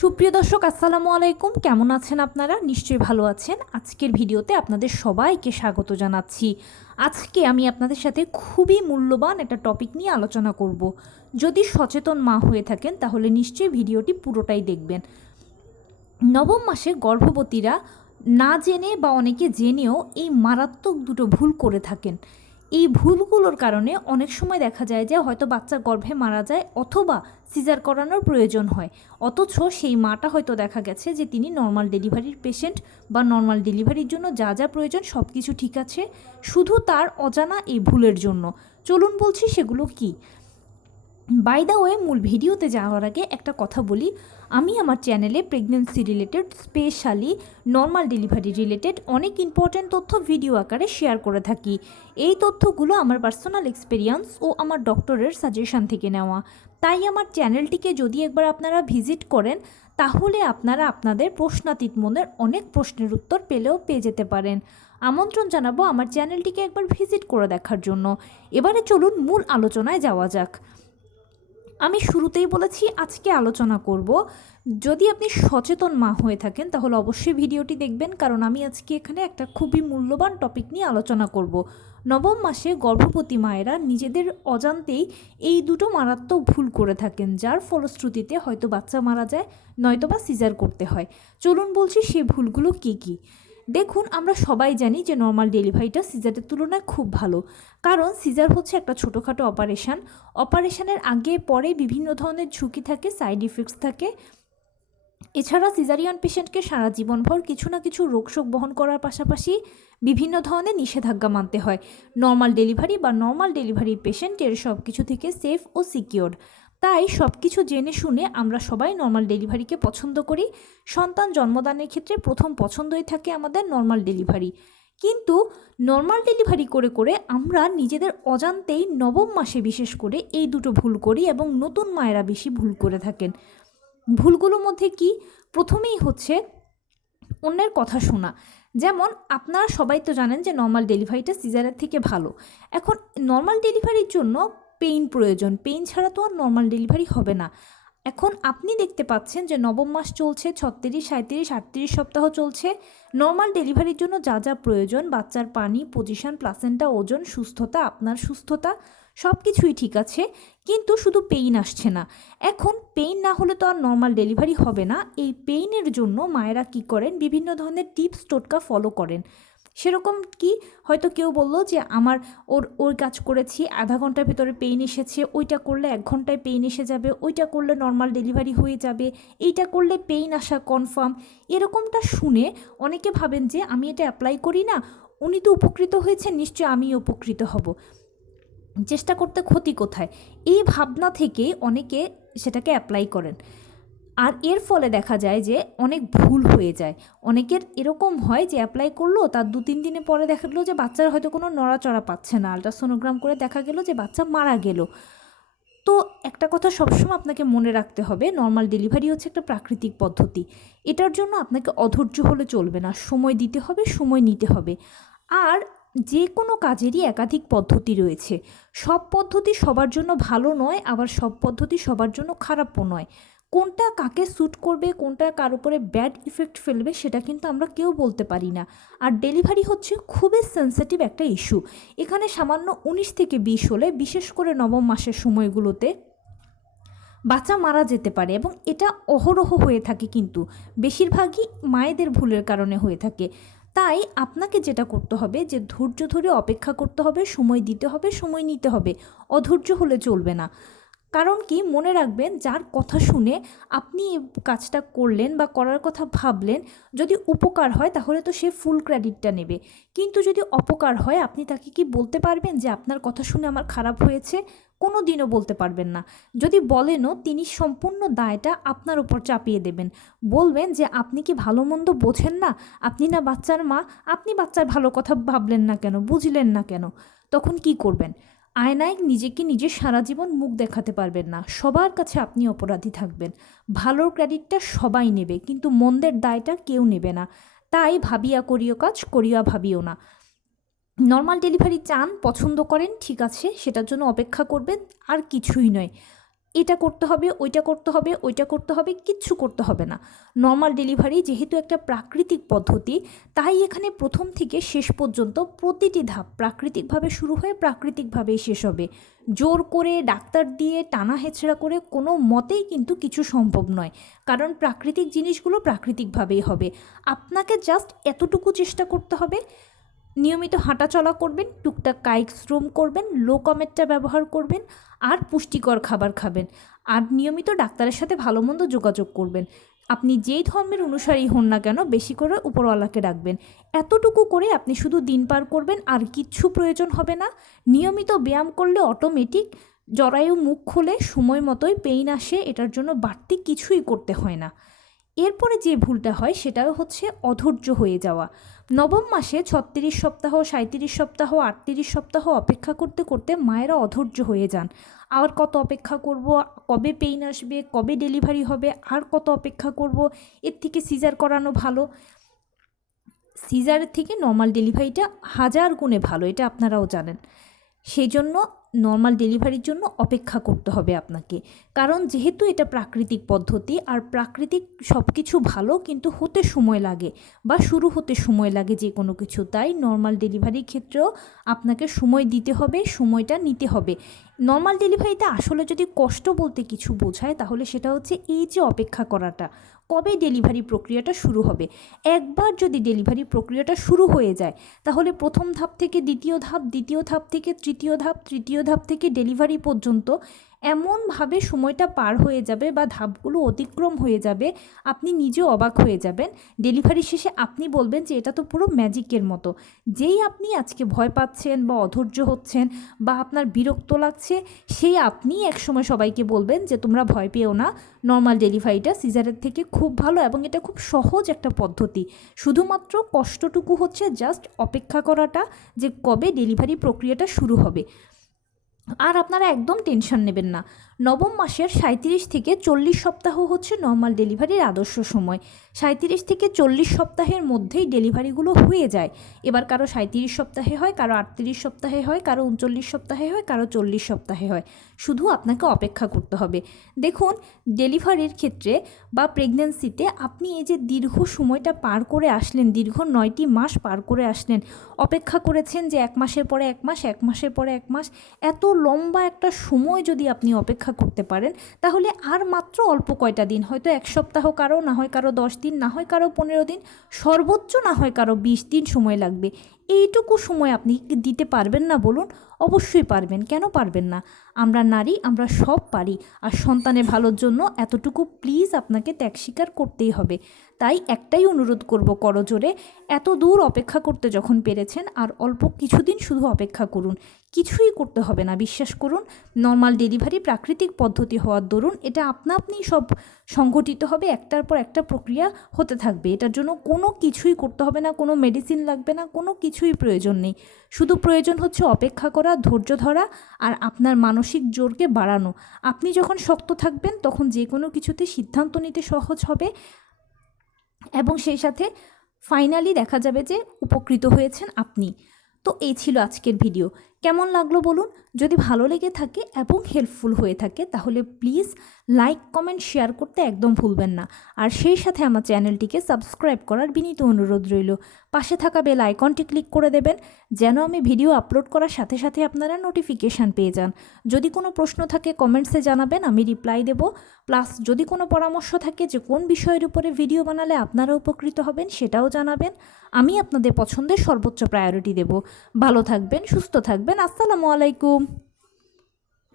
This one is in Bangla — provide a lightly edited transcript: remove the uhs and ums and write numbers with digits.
সুপ্রিয় দর্শক আসসালামু আলাইকুম, কেমন আছেন আপনারা? নিশ্চয়ই ভালো আছেন। আজকের ভিডিওতে আপনাদের সবাইকে স্বাগত জানাচ্ছি। আজকে আমি আপনাদের সাথে খুবই মূল্যবান একটা টপিক নিয়ে আলোচনা করব। যদি সচেতন মা হয়ে থাকেন তাহলে নিশ্চয়ই ভিডিওটি পুরোটাই দেখবেন। নবম মাসে গর্ভবতীরা না জেনে বা অনেকে জেনেও এই মারাত্মক দুটো ভুল করে থাকেন। এই ভুলগুলোর কারণে অনেক সময় দেখা যায় যে হয়তো বাচ্চা গর্ভে মারা যায় অথবা সিজার করানোর প্রয়োজন হয়, অথচ সেই মাটা হয়তো দেখা গেছে যে তিনি নর্মাল ডেলিভারির পেশেন্ট বা নর্মাল ডেলিভারির জন্য যা যা প্রয়োজন সব কিছু ঠিক আছে, শুধু তার অজানা এই ভুলের জন্য। চলুন বলছি সেগুলো কি। বাই দ্য ওয়ে, মূল ভিডিওতে যাওয়ার আগে একটা কথা বলি, আমি আমার চ্যানেলে pregnancy related, specially normal delivery related অনেক ইম্পর্ট্যান্ট তথ্য ভিডিও আকারে শেয়ার করে থাকি। এই তথ্যগুলো আমার পার্সোনাল এক্সপিরিয়েন্স ও আমার ডক্টরের সাজেশন থেকে নেওয়া। তাই আমার চ্যানেলটিকে যদি একবার আপনারা ভিজিট করেন তাহলে আপনারা আপনাদের প্রশ্নাতীত মনের অনেক প্রশ্নের উত্তর পেয়ে যেতে পারেন। আমন্ত্রণ জানাবো আমার চ্যানেলটিকে একবার ভিজিট করে দেখার জন্য। এবারে চলুন মূল আলোচনায় যাওয়া যাক। আমি শুরুতেই বলেছি আজকে আলোচনা করব, যদি আপনি সচেতন মা হয়ে থাকেন তাহলে অবশ্যই ভিডিওটি দেখবেন, কারণ আমি আজকে এখানে একটা খুবই মূল্যবান টপিক নিয়ে আলোচনা করব। নবম মাসে গর্ভবতী মায়েরা নিজেদের অজান্তেই এই দুটো মারাত্মক ভুল করে থাকেন, যার ফলশ্রুতিতে হয়তো বাচ্চা মারা যায়, নয়তোবা সিজার করতে হয়। চলুন বলছি সে ভুলগুলো কী কী। দেখুন, আমরা সবাই জানি যে নর্মাল ডেলিভারিটা সিজারের তুলনায় খুব ভালো, কারণ সিজার হচ্ছে একটা ছোটোখাটো অপারেশনের আগে পরে বিভিন্ন ধরনের ঝুঁকি থাকে, সাইড ইফেক্টস থাকে। এছাড়া সিজারিয়ান পেশেন্টকে সারা জীবনভর কিছু না কিছু রোগশোক বহন করার পাশাপাশি বিভিন্ন ধরনের নিষেধাজ্ঞা মানতে হয়। নর্মাল ডেলিভারি পেশেন্টের সব কিছু থেকে সেফ ও সিকিওর। তাই সব কিছু জেনে শুনে আমরা সবাই নর্মাল ডেলিভারিকে পছন্দ করি। সন্তান জন্মদানের ক্ষেত্রে প্রথম পছন্দই থাকে আমাদের নর্মাল ডেলিভারি। কিন্তু নর্মাল ডেলিভারি করে করে আমরা নিজেদের অজান্তেই নবম মাসে বিশেষ করে এই দুটো ভুল করি এবং নতুন মায়েরা বেশি ভুল করে থাকেন। ভুলগুলোর মধ্যে কি? প্রথমেই হচ্ছে অন্যের কথা শোনা। যেমন আপনারা সবাই তো জানেন যে নর্মাল ডেলিভারিটা সিজারের থেকে ভালো। এখন নর্মাল ডেলিভারির জন্য পেইন প্রয়োজন, পেইন ছাড়া তো আর নর্মাল ডেলিভারি হবে না। এখন আপনি দেখতে পাচ্ছেন যে নবম মাস চলছে, 36, 37, 38 সপ্তাহ চলছে। নর্মাল ডেলিভারির জন্য যা যা প্রয়োজন, বাচ্চার পানি, পজিশন, প্লাসেন্টা, ওজন, সুস্থতা, আপনার সুস্থতা, সব কিছুই ঠিক আছে, কিন্তু শুধু পেইন আসছে না। এখন পেইন না হলে তো আর নর্মাল ডেলিভারি হবে না। এই পেইনের জন্য মায়েরা কি করেন, বিভিন্ন ধরনের টিপস টোটকা ফলো করেন। সেরকম কি, হয়তো কেউ বললো যে আমার ওর কাজ করেছি, আধা ঘন্টার ভেতরে পেইন এসেছে, ওইটা করলে 1 ঘন্টায় পেইন এসে যাবে, ওইটা করলে নর্মাল ডেলিভারি হয়ে যাবে, এইটা করলে পেইন আসা কনফার্ম। এরকমটা শুনে অনেকে ভাবেন যে আমি এটা অ্যাপ্লাই করি না, উনি তো উপকৃত হয়েছেন, নিশ্চয়ই আমিও উপকৃত হব, চেষ্টা করতে ক্ষতি কোথায়, এই ভাবনা থেকে অনেকে সেটাকে অ্যাপ্লাই করেন। আর এর ফলে দেখা যায় যে অনেক ভুল হয়ে যায়। অনেকের এরকম হয় যে অ্যাপ্লাই করলো, তার 2-3 দিনে পরে দেখা গেলো যে বাচ্চার হয়তো কোনো নড়াচড়া পাচ্ছে না, আলট্রাসোনোগ্রাম করে দেখা গেলো যে বাচ্চা মারা গেল। তো একটা কথা সবসময় আপনাকে মনে রাখতে হবে, নর্মাল ডেলিভারি হচ্ছে একটা প্রাকৃতিক পদ্ধতি। এটার জন্য আপনাকে অধৈর্য হলে চলবে না, সময় দিতে হবে, সময় নিতে হবে। আর যে কোনো কাজেরই একাধিক পদ্ধতি রয়েছে, সব পদ্ধতি সবার জন্য ভালো নয়, আবার সব পদ্ধতি সবার জন্য খারাপও নয়। কোনটা কাকে স্যুট করবে, কোনটা কার উপরে ব্যাড ইফেক্ট ফেলবে, সেটা কিন্তু আমরা কেউ বলতে পারি না। আর ডেলিভারি হচ্ছে খুবই সেন্সিটিভ একটা ইস্যু। এখানে সামান্য 19 থেকে 20 হলে, বিশেষ করে নবম মাসের সময়গুলোতে বাচ্চা মারা যেতে পারে, এবং এটা অহরহ হয়ে থাকে, কিন্তু বেশিরভাগই মায়েদের ভুলের কারণে হয়ে থাকে। তাই আপনাকে যেটা করতে হবে যে ধৈর্য ধরে অপেক্ষা করতে হবে, সময় দিতে হবে, সময় নিতে হবে, অধৈর্য হলে চলবে না। কারণ কি, মনে রাখবেন, যার কথা শুনে আপনি এই কাজটা করলেন বা করার কথা ভাবলেন, যদি উপকার হয় তাহলে তো সে ফুল ক্রেডিটটা নেবে, কিন্তু যদি অপকার হয় আপনি তাকে কি বলতে পারবেন যে আপনার কথা শুনে আমার খারাপ হয়েছে? কোনো দিনও বলতে পারবেন না। যদি বলেনও, তিনি সম্পূর্ণ দায়টা আপনার উপর চাপিয়ে দেবেন, বলবেন যে আপনি কি ভালো মন্দ বোঝেন না, আপনি না বাচ্চার মা, আপনি বাচ্চার ভালো কথা ভাবলেন না কেন, বুঝলেন না কেন? তখন কি করবেন? আয়নায় নিজেকে নিজে সারা জীবন মুখ দেখাতে পারবেন না, সবার কাছে আপনি অপরাধী থাকবেন। ভালোর ক্রেডিটটা সবাই নেবে, কিন্তু মন্দের দায়টা কেউ নেবে না। তাই ভাবিয়া করিও কাজ, করিয়া ভাবিও না। নর্মাল ডেলিভারি চান, পছন্দ করেন, ঠিক আছে, সেটার জন্য অপেক্ষা করবেন, আর কিছুই নয়। এটা করতে হবে, ওইটা করতে হবে, ওইটা করতে হবে, কিচ্ছু করতে হবে না। নর্মাল ডেলিভারি যেহেতু একটা প্রাকৃতিক পদ্ধতি, তাই এখানে প্রথম থেকে শেষ পর্যন্ত প্রতিটি ধাপ প্রাকৃতিকভাবে শুরু হয়ে প্রাকৃতিকভাবেই শেষ হবে। জোর করে ডাক্তার দিয়ে টানা হেঁচড়া করে কোনো মতেই কিন্তু কিছু সম্ভব নয়, কারণ প্রাকৃতিক জিনিসগুলো প্রাকৃতিকভাবেই হবে। আপনাকে জাস্ট এতটুকু চেষ্টা করতে হবে, নিয়মিত হাঁটাচলা করবেন, টুকটাক কায়িক শ্রম করবেন, লো কমেটটা ব্যবহার করবেন, আর পুষ্টিকর খাবার খাবেন, আর নিয়মিত ডাক্তারের সাথে ভালো মন্দ যোগাযোগ করবেন। আপনি যেই ধর্মের অনুসারী হন না কেন, বেশি করে উপরওয়ালাকে ডাকবেন। এতটুকু করে আপনি শুধু দিন পার করবেন, আর কিচ্ছু প্রয়োজন হবে না। নিয়মিত ব্যায়াম করলে অটোমেটিক জরায়ু মুখ খুলে সময় মতোই পেইন আসে, এটার জন্য বাড়তি কিছুই করতে হয় না। এরপরে যে ভুলটা হয় সেটাও হচ্ছে অধৈর্য হয়ে যাওয়া। নবম মাসে 36 সপ্তাহ, 37 সপ্তাহ, 38 সপ্তাহ অপেক্ষা করতে করতে মায়েরা অধৈর্য হয়ে যান। আর কত অপেক্ষা করব, কবে পেইন আসবে, কবে ডেলিভারি হবে, আর কত অপেক্ষা করব, এর থেকে সিজার করানো ভালো। সিজারের থেকে নর্মাল ডেলিভারিটা 1000 গুণে ভালো, এটা আপনারাও জানেন। সেই জন্য নর্মাল ডেলিভারির জন্য অপেক্ষা করতে হবে আপনাকে, কারণ যেহেতু এটা প্রাকৃতিক পদ্ধতি, আর প্রাকৃতিক সব কিছু ভালো, কিন্তু হতে সময় লাগে বা শুরু হতে সময় লাগে যে কোনো কিছু। তাই নর্মাল ডেলিভারির ক্ষেত্রেও আপনাকে সময় দিতে হবে, সময়টা নিতে হবে। নর্মাল ডেলিভারিতে আসলে যদি কষ্ট বলতে কিছু বোঝায়, তাহলে সেটা হচ্ছে এই যে অপেক্ষা করাটা, কবে ডেলিভারি প্রক্রিয়াটা শুরু হবে। একবার যদি ডেলিভারি প্রক্রিয়াটা শুরু হয়ে যায়, তাহলে প্রথম ধাপ থেকে দ্বিতীয় ধাপ, দ্বিতীয় ধাপ থেকে তৃতীয় ধাপ, তৃতীয় ধাপ থেকে ডেলিভারি পর্যন্ত এমনভাবে সময়টা পার হয়ে যাবে বা ধাপগুলো অতিক্রম হয়ে যাবে, আপনি নিজেও অবাক হয়ে যাবেন। ডেলিভারি শেষে আপনি বলবেন যে এটা তো পুরো ম্যাজিকের মতো। যেই আপনি আজকে ভয় পাচ্ছেন বা অধৈর্য হচ্ছেন বা আপনার বিরক্ত লাগছে, সেই আপনি একসময় সবাইকে বলবেন যে তোমরা ভয় পেও না, নর্মাল ডেলিভারিটা সিজারের থেকে খুব ভালো এবং এটা খুব সহজ একটা পদ্ধতি। শুধুমাত্র কষ্টটুকু হচ্ছে জাস্ট অপেক্ষা করাটা, যে কবে ডেলিভারি প্রক্রিয়াটা শুরু হবে। আর আপনারা একদম টেনশন নেবেন না। নবম মাসের 37 থেকে 40 সপ্তাহ হচ্ছে নর্মাল ডেলিভারির আদর্শ সময়। 37 থেকে 40 সপ্তাহের মধ্যেই ডেলিভারিগুলো হয়ে যায়। এবার কারো 37 সপ্তাহে হয়, কারো 38 সপ্তাহে হয়, কারো 39 সপ্তাহে হয়, কারো 40 সপ্তাহে হয়। শুধু আপনাকে অপেক্ষা করতে হবে। দেখুন, ডেলিভারির ক্ষেত্রে বা প্রেগন্যান্সিতে আপনি এই যে দীর্ঘ সময়টা পার করে আসলেন, দীর্ঘ 9টি মাস পার করে আসলেন, অপেক্ষা করেছেন যে 1 মাসের পরে 1 মাস, 1 মাসের পরে 1 মাস, এত লম্বা একটা সময় যদি আপনি অপেক্ষা করতে পারেন, তাহলে আর মাত্র অল্প কয়টা দিন, হয়তো 1 সপ্তাহ, কারো না হয় কারো 10 দিন, না হয় কারো 15 দিন, সর্বোচ্চ না হয় কারো 20 দিন সময় লাগবে। এইটুকু সময় আপনি দিতে পারবেন না বলুন? অবশ্যই পারবেন, কেন পারবেন না? আমরা নারী, আমরা সব পারি। আর সন্তানের ভালোর জন্য এতটুকু প্লিজ আপনাকে ত্যাগ স্বীকার করতেই হবে। তাই একটাই অনুরোধ করব করজোরে, এত দূর অপেক্ষা করতে যখন পেরেছেন, আর অল্প কিছুদিন শুধু অপেক্ষা করুন। কিছুই করতে হবে না, বিশ্বাস করুন। নর্মাল ডেলিভারি প্রাকৃতিক পদ্ধতি হওয়ার দরুন এটা আপনা আপনি সব সংঘটিত হবে, একটার পর একটা প্রক্রিয়া হতে থাকবে। এটার জন্য কোনো কিছুই করতে হবে না, কোনো মেডিসিন লাগবে না, কোনো কিছুই প্রয়োজন নেই। শুধু প্রয়োজন হচ্ছে অপেক্ষা করা, ধৈর্য ধরা, আর আপনার মানসিক জোরকে বাড়ানো। আপনি যখন শক্ত থাকবেন, তখন যে কোনো কিছুতে সিদ্ধান্ত নিতে সহজ হবে, এবং সেই সাথে ফাইনালি দেখা যাবে যে উপকৃত হয়েছেন আপনি। তো এই ছিল আজকের ভিডিও। কেমন লাগলো বলুন? যদি ভালো লেগে থাকে এবং হেল্পফুল হয়ে থাকে, তাহলে প্লিজ লাইক, কমেন্ট, শেয়ার করতে একদম ভুলবেন না। আর সেই সাথে আমার চ্যানেলটিকে সাবস্ক্রাইব করার বিনীত অনুরোধ রইল। পাশে থাকা বেল আইকনটি ক্লিক করে দেবেন, যেন আমি ভিডিও আপলোড করার সাথে সাথে আপনারা নোটিফিকেশান পেয়ে যান। যদি কোনো প্রশ্ন থাকে কমেন্টসে জানাবেন, আমি রিপ্লাই দেব। প্লাস যদি কোনো পরামর্শ থাকে যে কোন বিষয়ের উপরে ভিডিও বানালে আপনারা উপকৃত হবেন, সেটাও জানাবেন। আমি আপনাদের পছন্দের সর্বোচ্চ প্রায়োরিটি দেব। ভালো থাকবেন, সুস্থ থাকবেন। আসসালামু আলাইকুম।